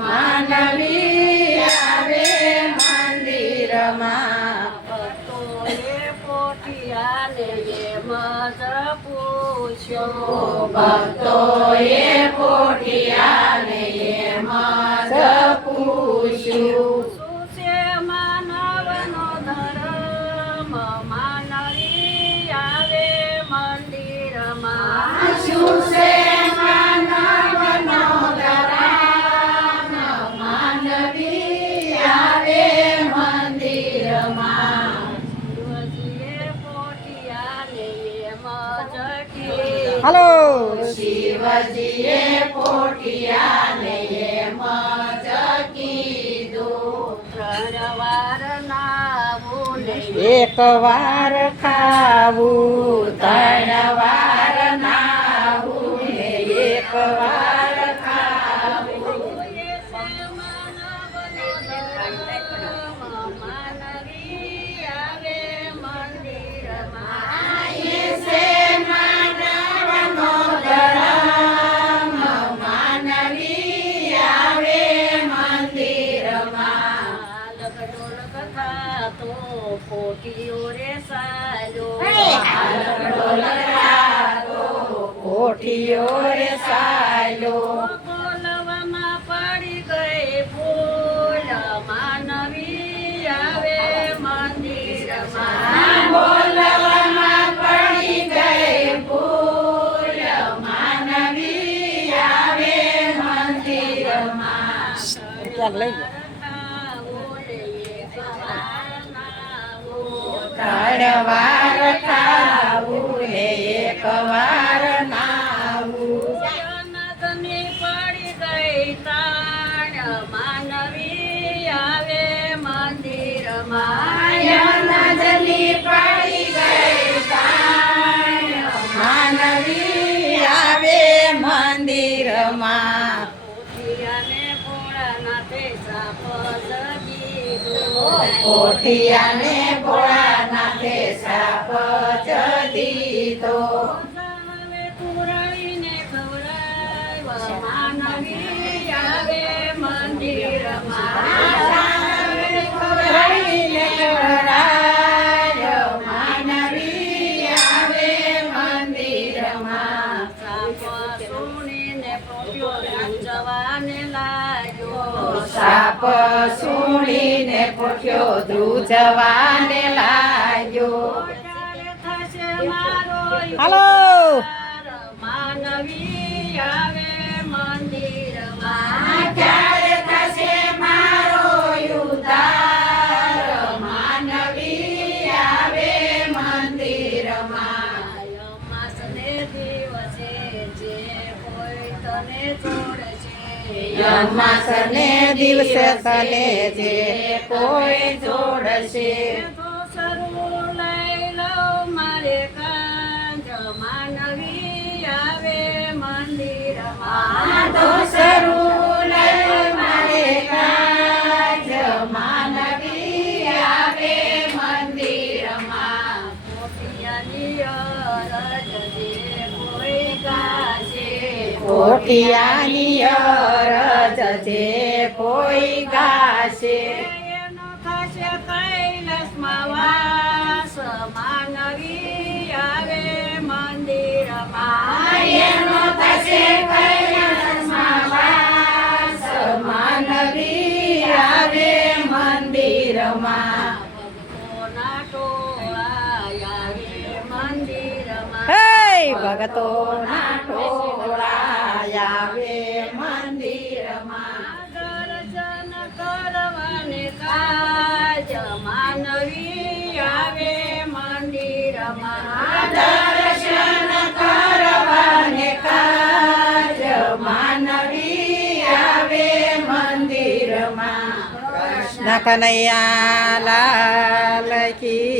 માનવી આવે મંદિરમાં. ભક્તોએ પોટિયાને એમ જ પૂછ્યો ભક્તોએ એમ જ પૂછ્યું. માનવી આવે મંદિરમાં. હાલો. શિવજીએ પોઠિયાને એમ એક વાર ખાવું પોટીઓ રે સાજો કોઠીઓ બોલવામાં પડી ગઈ માનવી આવે મંદિરમાં બોલવામાં ભૂલ માનવી મંદિરમાં વાર ખાવું ને એક વાર નાવું પડી ગઈ તાણ માનવી આવે મંદિરમાં નજની પડી ગઈ તાણ માનવી આવે મંદિરમાં પોતિયાને ભોળાનાથે પૈસા જગીધો. કોઠિયાને ભોળાનાથે સાપ જ દીધો મંદિરમાં. સાપ સુણીને પોઠ્યો ધ્રુજવાને લાયો. હલો. માનવી આવે મંદિરમાં. ક્યારે થશે મારો ઉદ્ધાર. માનવી આવે મંદિરમાં. દિવસે જે કોઈ તને છોડશે યમાસને દિવસે તને જે કોઈ જોડશે. મારે કાંજ. માનવી આવે મંદિરમાં. કોઠિયાની અરજ કોઈ ગાશે એનો થશે કૈલાસમાં વાસ માનવી આવે મંદિરમાં થશે કૈલાસમાં આવે મંદિરમાં ભક્તોના ટોળા આવે મંદિરમાં હે ભગતો ના ટોળા આવે મંદિરમાં. દર્શન કરવાને કાજ માનવી આવે મંદિરમાં. દર્શન કરવાને કાજ માનવી આવે મંદિરમાં. કૃષ્ણ કનૈયા લાલ કી